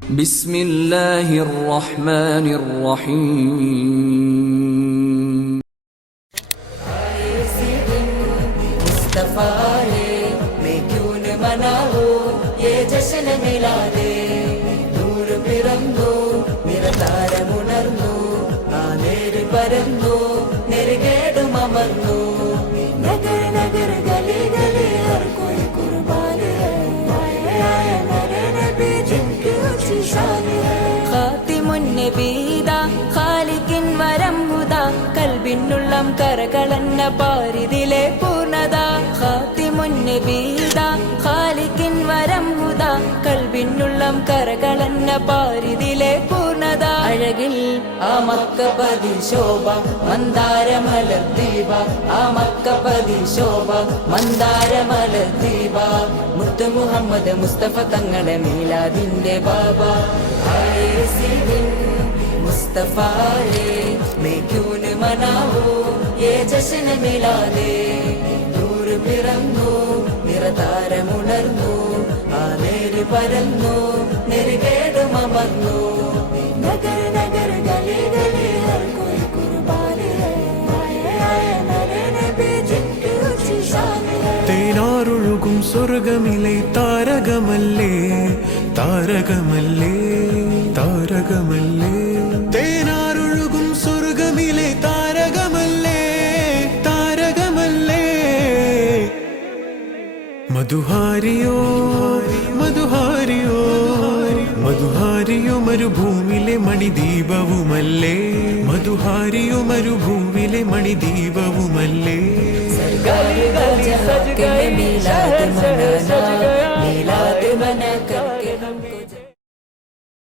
ബിസ്മില്ലാഹിർ റഹ്മാനിർ റഹീം. मुस्तफा है मैं क्यों न मनाऊं ये जश्न मिलादे दूर പിറന്നു നിരതാരമുണർന്നു ആ നേര് പരന്നു നെരുകേടും അമർന്നു നഗർ നഗർ ഗലി ഗലി ഹർ കോയി കുർബാൻ ഹൈ ആയ മേരെ നബി ജിൻകി ഊंची शान है ഖാതിമുൻ നബീദ ഖാലിഖിൻ വരം ഹുദ കൽബിനുള്ളം കരകളന്ന പാരിതിലെ പൂർണ്ണത ഖാതിമുൻ നബീദ ഖാലിഖിൻ വരം ഹുദ കൽബിനുള്ളം കരകളന്ന പാരിതിലെ പൂർണ്ണത അഴകിൽ ആ മക്കപതി ശോഭ മന്ദാരമലർ ദീപ ആ മക്കപതി ശോഭ മന്ദാരമലർ ദീപ മുത്ത് മുഹമ്മദ് മുസ്തഫ തങ്ങളുടെ മീലാദിന്റെ ബാബ मुस्तफा है मैं क्यों न मनाऊं ये जश्न मिलादे दूर പിറന്നു നിരതാരമുണർന്നു ആ നേര് പരന്നു നെരുകേടും അമർന്നു നഗർ നഗർ ഗലി ഗലി ഹർ കോയി കുർബാൻ ഹൈ ആയ മേരെ നബി ജിൻകി ഊंची शान है തേനാറൊഴുകും സ്വർഗമിലെ താരകമല്ലേ താരകമല്ലേ താരകമല്ലേ തേനാറൊഴുകും സ്വർഗമിലെ താരകമല്ലേ താരകമല്ലേ മധുഹാരിയോ മധുഹാരിയോ മധുഹാരിയോ മരുഭൂമിലെ മണിദീപവുമല്ലേ മധുഹാരിയോ മരുഭൂമിലെ മണിദീപവുമല്ലേ मिलाद मनाना